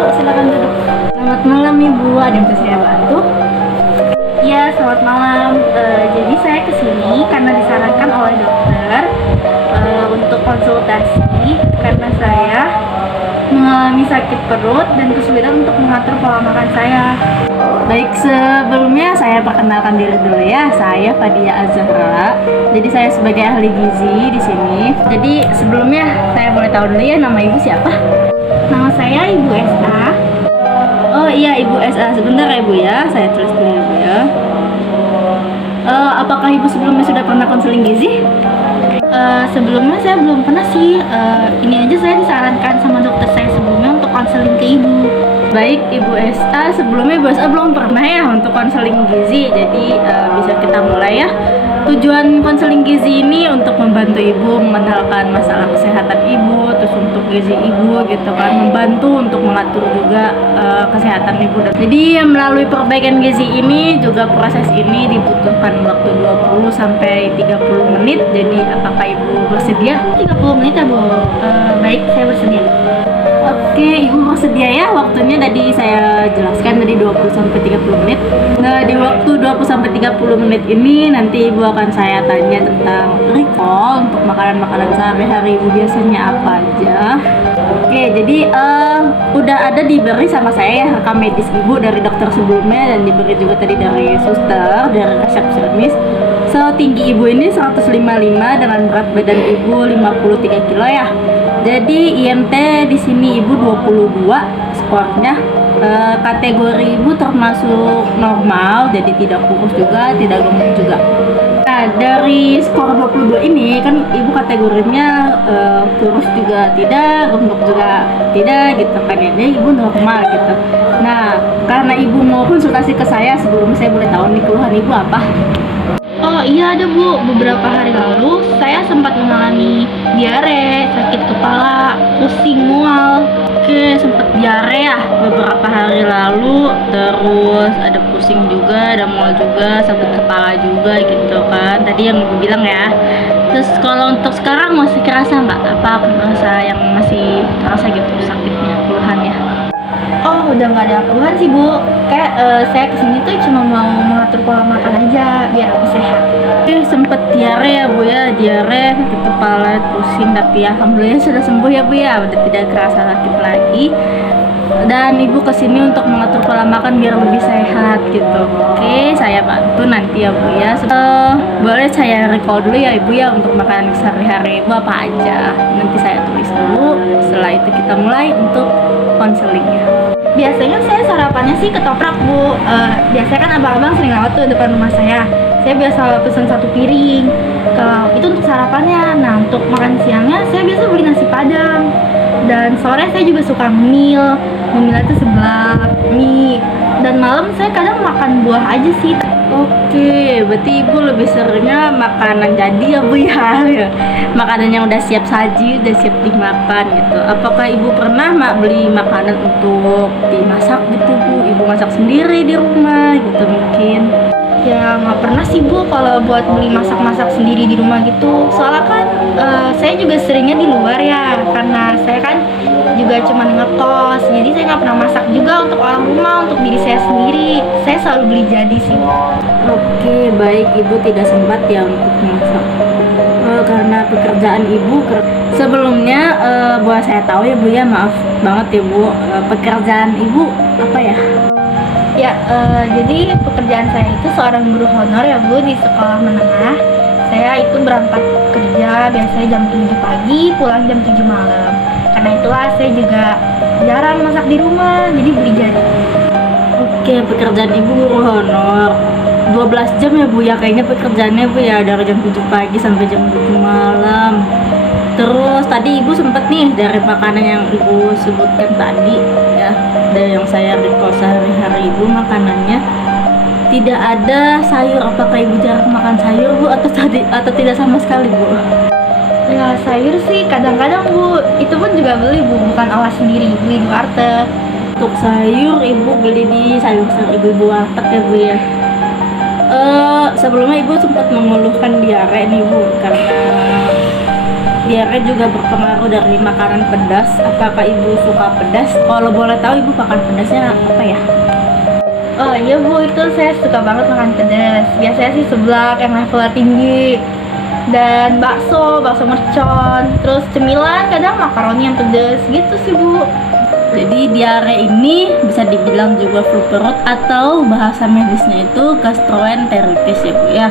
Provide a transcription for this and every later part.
Yuk, silakan duduk. Selamat malam Ibu, ada yang bisa saya bantu? Ya, selamat malam. Jadi saya kesini karena disarankan oleh dokter untuk konsultasi karena saya mengalami sakit perut dan kesulitan untuk mengatur pola makan saya. Baik, sebelumnya saya perkenalkan diri dulu ya. Saya Fadia Azahra. Jadi saya sebagai ahli gizi di sini. Jadi sebelumnya saya boleh tahu dulu ya, nama Ibu siapa? Nama saya Ibu SA. Oh iya, Ibu SA. Sebentar ya Bu ya, saya tulis dulu ya Bu ya. Apakah Ibu sebelumnya sudah pernah konseling gizi? Sebelumnya saya belum pernah sih. Ini aja saya disarankan sama dokter saya sebelumnya untuk konseling ke Ibu. Baik, Ibu SA, sebelumnya Ibu SA belum pernah ya untuk konseling gizi. Jadi bisa kita mulai ya. Tujuan konseling gizi ini untuk membantu Ibu mengenalkan masalah kesehatan Ibu, terus untuk gizi Ibu gitu kan, membantu untuk mengatur juga kesehatan Ibu. Jadi melalui perbaikan gizi ini juga proses ini dibutuhkan waktu 20 sampai 30 menit. Jadi apakah Ibu bersedia? 30 menit ya Bu? Baik, saya bersedia. Oke, Ibu bersedia ya. Waktunya tadi saya jelaskan tadi 20 sampai 30 menit. Nah, di waktu 20 sampai 30 menit ini nanti Ibu akan saya tanya tentang recall untuk makanan-makanan sehari-hari Ibu biasanya apa aja. Oke, jadi udah ada diberi sama saya ya rekam medis Ibu dari dokter sebelumnya dan diberi juga tadi dari suster, dari resepsionis. So, tinggi Ibu ini 155 dengan berat badan Ibu 53 kilo ya. Jadi IMT di sini Ibu 22 skornya. Kategori Ibu termasuk normal, jadi tidak kurus juga, tidak gemuk juga. Nah, dari skor 22 ini kan Ibu kategorinya kurus juga tidak, gemuk juga tidak gitu kan ya. Jadi Ibu normal gitu. Nah, karena Ibu mau konsultasi ke saya, sebelum saya boleh tahu nih keluhan Ibu apa? Oh iya ada Bu, beberapa hari lalu saya sempat mengalami diare, sakit kepala, pusing, mual. Oke, sempat diare ya beberapa hari lalu, terus ada pusing juga, ada mual juga, sakit kepala juga gitu kan. Tadi yang Ibu bilang ya. Terus kalau untuk sekarang masih kerasa Mbak? Apa merasa yang masih terasa gitu sakitnya, keluhannya? Oh, udah nggak ada keluhan sih Bu. Kayak saya kesini tuh cuma mau mengatur pola makan aja biar aku sehat. Oke, sempet diare ya Bu ya, diare, sakit kepala, pusing, tapi alhamdulillah sudah sembuh ya Bu ya, udah tidak kerasa sakit lagi. Dan Ibu kesini untuk mengatur pola makan biar lebih sehat gitu. Oke, saya bantu nanti ya Bu ya. Boleh saya recall dulu ya Ibu ya untuk makanan sehari-hari Ibu apa aja. Nanti saya tulis dulu. Setelah itu kita mulai untuk konselingnya. Biasanya saya sarapannya sih ketoprak Bu. Biasanya kan abang-abang sering lewat tuh depan rumah saya. Saya biasa pesan 1 piring. Kalau itu untuk sarapannya. Nah, untuk makan siangnya saya biasa beli nasi padang. Dan sore saya juga suka ngemil. Ngemilnya itu seblak, mie. Dan malam saya kadang makan buah aja sih. Oke, berarti Ibu lebih seringnya makanan jadi ya Bu ya, makanan yang udah siap saji, udah siap dimakan gitu. Apakah Ibu pernah beli makanan untuk dimasak gitu Bu? Ibu masak sendiri di rumah gitu mungkin? Ya nggak pernah sih Bu kalau buat beli masak-masak sendiri di rumah gitu. Soalnya kan saya juga seringnya di luar ya, karena saya kan juga cuma ngekos. Jadi saya nggak pernah masak juga untuk orang rumah, untuk diri saya sendiri. Saya selalu beli jadi sih. Oke, baik, Ibu tidak sempat ya untuk masak karena pekerjaan Ibu. Sebelumnya buat saya tahu ya Bu ya, maaf banget ya Bu, pekerjaan Ibu apa ya? Ya, jadi pekerjaan saya itu seorang guru honor ya Bu di sekolah menengah. Saya itu berangkat kerja biasanya jam 7 pagi, pulang jam 7 malam. Karena itulah saya juga jarang masak di rumah, jadi beli jadi. Oke, pekerjaan Ibu guru honor 12 jam ya Bu ya, kayaknya pekerjaannya Bu ya, dari jam 7 pagi sampai jam 7 malam. Terus tadi Ibu sempet nih dari makanan yang Ibu sebutkan tadi ya, dari yang saya recall sehari-hari Ibu makanannya tidak ada sayur. Apakah Ibu jarang makan sayur Bu atau tidak sama sekali Bu? Ya sayur sih kadang-kadang Bu, itu pun juga beli Bu, bukan olah sendiri, beli di warteg. Untuk sayur Ibu beli di sayur Ibu warteg ya Bu ya. Sebelumnya Ibu sempat mengeluhkan diare nih Bu, karena diare juga berpengaruh dari makanan pedas. Apakah ibu suka pedas? Kalau boleh tahu ibu makan pedasnya apa ya? Oh iya Bu, itu saya suka banget makan pedas. Biasanya sih seblak yang levelnya tinggi, dan bakso mercon, terus cemilan kadang makaroni yang pedas gitu sih Bu. Jadi diare ini bisa dibilang juga flu perut atau bahasa medisnya itu gastroenteritis ya Bu ya.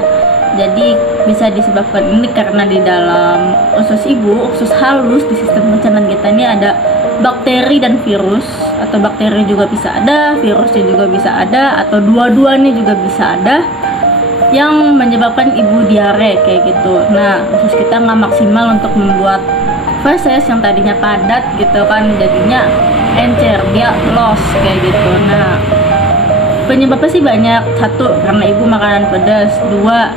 Jadi bisa disebabkan ini karena di dalam usus ibu, usus halus di sistem pencernaan kita ini ada bakteri dan virus, atau bakteri juga bisa ada, virusnya juga bisa ada, atau dua-duanya juga bisa ada yang menyebabkan ibu diare kayak gitu. Nah, usus kita nggak maksimal untuk membuat feses yang tadinya padat gitu kan, jadinya encer, dia loss kayak gitu. Nah, penyebabnya sih banyak. Satu, karena ibu makanan pedas. Dua,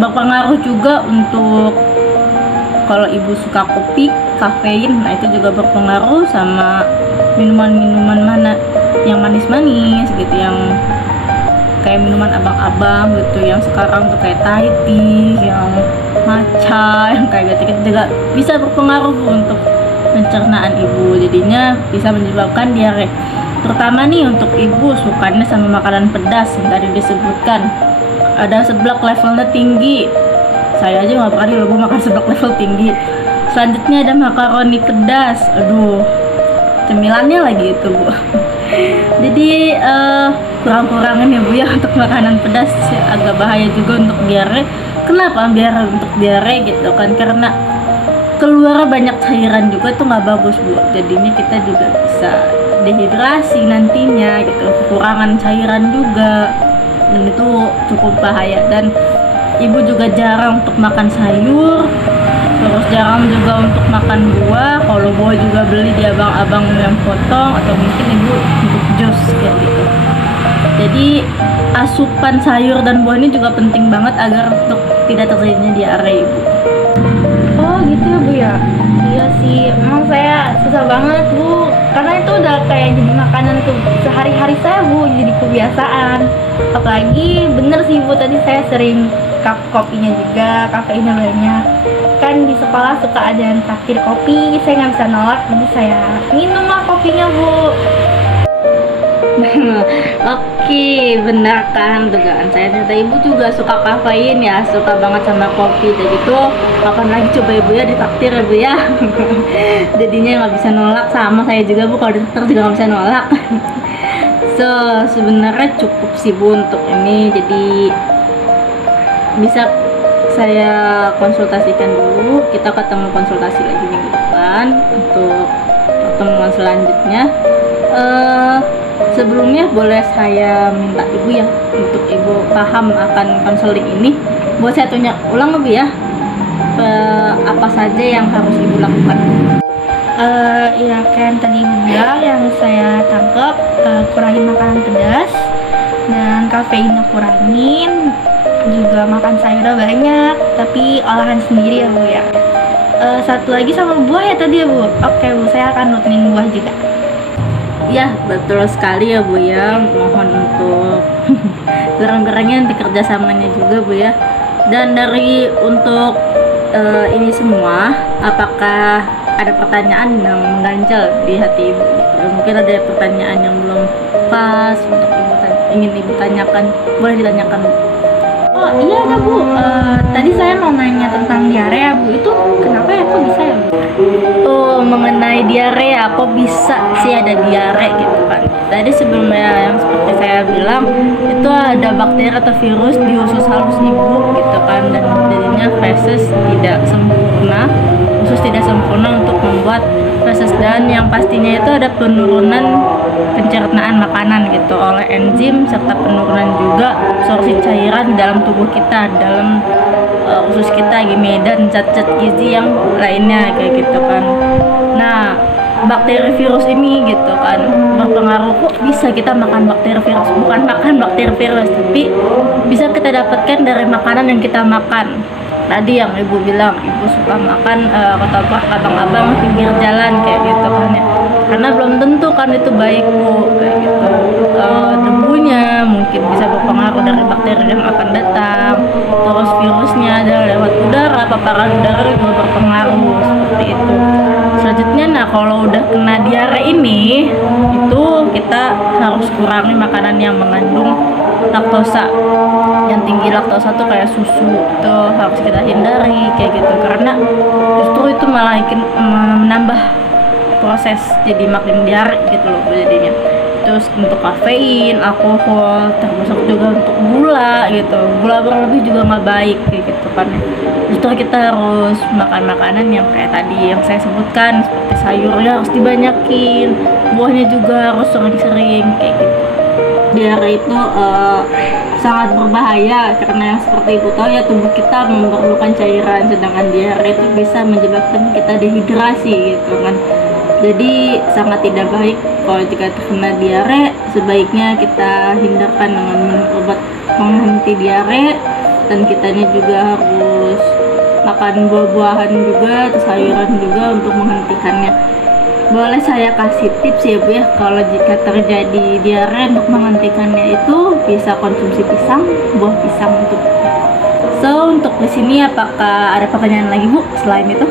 berpengaruh juga untuk kalau ibu suka kopi, kafein, nah itu juga berpengaruh, sama minuman-minuman mana yang manis-manis gitu, yang kayak minuman abang-abang gitu, yang sekarang tuh kayak Thai tea, yang matcha, yang kayak gitu juga bisa berpengaruh Bu untuk pencernaan ibu, jadinya bisa menyebabkan diare. Terutama nih untuk ibu sukanya sama makanan pedas yang tadi disebutkan, ada seblak levelnya tinggi. Saya aja nggak pernah loh Bu makan seblak level tinggi. Selanjutnya ada makaroni pedas, aduh, cemilannya lagi itu Bu. Jadi kurang-kurangin ya Bu ya untuk makanan pedas, agak bahaya juga untuk diare. Kenapa biar untuk diare gitu kan? Karena keluar banyak cairan juga itu nggak bagus Bu. Jadinya kita juga bisa dehidrasi nantinya gitu, kekurangan cairan juga, dan itu cukup bahaya. Dan ibu juga jarang untuk makan sayur, terus jarang juga untuk makan buah. Kalau buah juga beli di abang-abang yang potong, atau mungkin ibu untuk jus kayak gitu. Jadi asupan sayur dan buah ini juga penting banget agar untuk tidak terjadinya diare ibu. Oh gitu ya Bu ya. Iya sih, emang saya susah banget Bu, karena itu udah kayak jadi makanan ke sehari-hari saya Bu, jadi kebiasaan. Apalagi bener sih Bu, tadi saya sering cup kopinya juga, kafeinnya banyak. Kan di sekolah suka ada yang traktir kopi, saya nggak bisa nolak, jadi saya minum lah kopinya Bu. Oke, benar kan dugaan saya, ternyata ibu juga suka kafein ya, suka banget sama kopi. Dan gitu kapan lagi coba ibu ya ditraktir ya Bu ya. Jadinya nggak bisa nolak, sama saya juga Bu, kalau ditraktir juga nggak bisa nolak. So sebenarnya cukup sih Bu untuk ini, jadi bisa saya konsultasikan dulu, kita ketemu konsultasi lagi minggu depan untuk pertemuan selanjutnya. Sebelumnya boleh saya minta ibu ya, untuk ibu paham akan konseling ini, buat saya tanya ulang Bu ya, apa saja yang harus ibu lakukan? Ya kan tadi Ibu bilang, yang saya tangkap kurangin makanan pedas dan kafeinnya kurangin, juga makan sayurnya banyak tapi olahan sendiri ya Bu ya. Satu lagi sama buah ya tadi ya Bu. Oke Bu, saya akan rutinin buah juga. Ya betul sekali ya Bu ya, mohon untuk kurang-kurangnya nanti kerjasamanya juga Bu ya. Dan dari untuk ini semua, apakah ada pertanyaan yang mengganjal di hati ibu gitu? Mungkin ada pertanyaan yang belum pas untuk ibu ingin ibu tanyakan, boleh ditanyakan Bu. Oh iya ada Bu, tadi saya mau nanya tentang diare ya Bu, itu kenapa ya, kok bisa ya Bu? Oh, mengenai diare ya, kok bisa sih ada diare gitu kan. Tadi sebelumnya yang seperti saya bilang, itu ada bakteri atau virus di usus halus ibu gitu kan, dan jadinya feses tidak sempurna, usus tidak sempurna untuk membuat feses, dan yang pastinya itu ada penurunan pencernaan makanan gitu oleh enzim, serta penurunan juga absorpsi cairan di dalam tubuh kita, dalam usus kita gini, dan zat-zat gizi yang lainnya kayak gitu kan. Nah, bakteri virus ini gitu kan berpengaruh. Kok bisa kita makan bakteri virus? Bukan makan bakteri virus, tapi bisa kita dapatkan dari makanan yang kita makan. Tadi yang ibu bilang, ibu suka makan ketoprak abang-abang pinggir jalan kayak gitu kan ya, karena belum tentu kan itu baik Bu kayak gitu. Debunya mungkin bisa berpengaruh dari bakteri yang akan datang, terus virusnya dari lewat udara, paparan udara juga berpengaruh kita harus kurangi makanan yang mengandung laktosa. Yang tinggi laktosa tuh kayak susu tuh harus kita hindari kayak gitu, karena justru itu malah menambah proses jadi makin diare gitu loh jadinya. Terus untuk kafein, alkohol, termasuk juga untuk gula gitu. Gula berlebih juga nggak baik kayak gitu kan. Justru kita harus makan makanan yang kayak tadi yang saya sebutkan, seperti sayurnya harus dibanyakin, buahnya juga harus sering-sering kayak gitu. Diare itu sangat berbahaya karena yang seperti ibu tahu ya, tubuh kita memerlukan cairan, sedangkan diare itu bisa menyebabkan kita dehidrasi gitu kan. Jadi sangat tidak baik kalau jika terkena diare. Sebaiknya kita hindarkan dengan minum obat penghenti diare, dan kitanya juga harus makan buah-buahan juga atau sayuran juga untuk menghentikannya. Boleh saya kasih tips ya Bu ya, kalau jika terjadi diare untuk menghentikannya itu bisa konsumsi pisang, buah pisang untuk. So untuk di sini apakah ada pertanyaan lagi Bu selain itu?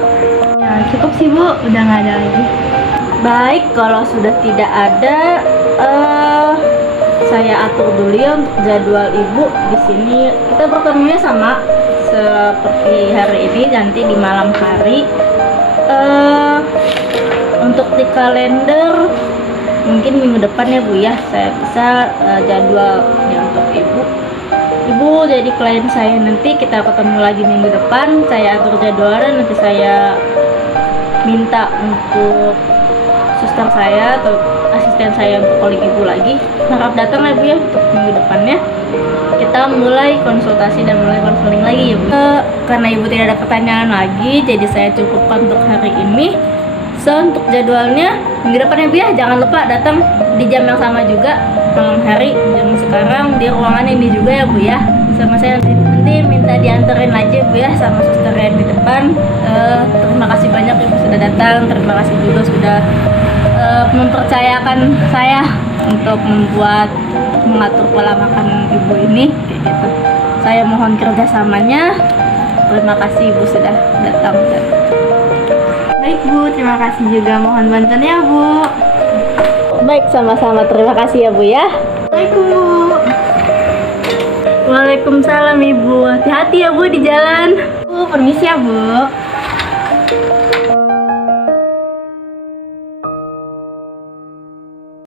Ya, cukup sih Bu, udah nggak ada lagi. Baik, kalau sudah tidak ada, saya atur dulu ya untuk jadwal Ibu. Di sini kita bertemunya sama seperti hari ini, nanti di malam hari. Untuk di kalender mungkin minggu depan ya Bu ya, saya bisa jadwalnya untuk Ibu jadi klien saya. Nanti kita ketemu lagi minggu depan, saya atur jadwalnya, nanti saya minta untuk suster saya atau asisten saya untuk calling Ibu lagi. Harap datang ya Bu ya untuk minggu depannya. Kita mulai konsultasi dan mulai konseling lagi ya Bu. Karena Ibu tidak ada pertanyaan lagi, jadi saya cukupkan untuk hari ini. So untuk jadwalnya minggu depan ya Bu ya, jangan lupa datang di jam yang sama juga, malam hari jam sekarang di ruangan ini juga ya Bu ya. Sama saya nanti minta dianterin aja Bu ya sama suster yang di depan. Terima kasih banyak Ibu sudah datang, terima kasih juga sudah mempercayakan saya untuk mengatur pola makan Ibu ini kayak gitu. Saya mohon kerjasamanya. Terima kasih Ibu sudah datang. Baik Bu, terima kasih juga, mohon bantuan ya Bu. Baik, sama-sama, terima kasih ya Bu ya. Assalamualaikum Bu. Waalaikumsalam Ibu. Hati-hati ya Bu di jalan. Bu, permisi ya Bu.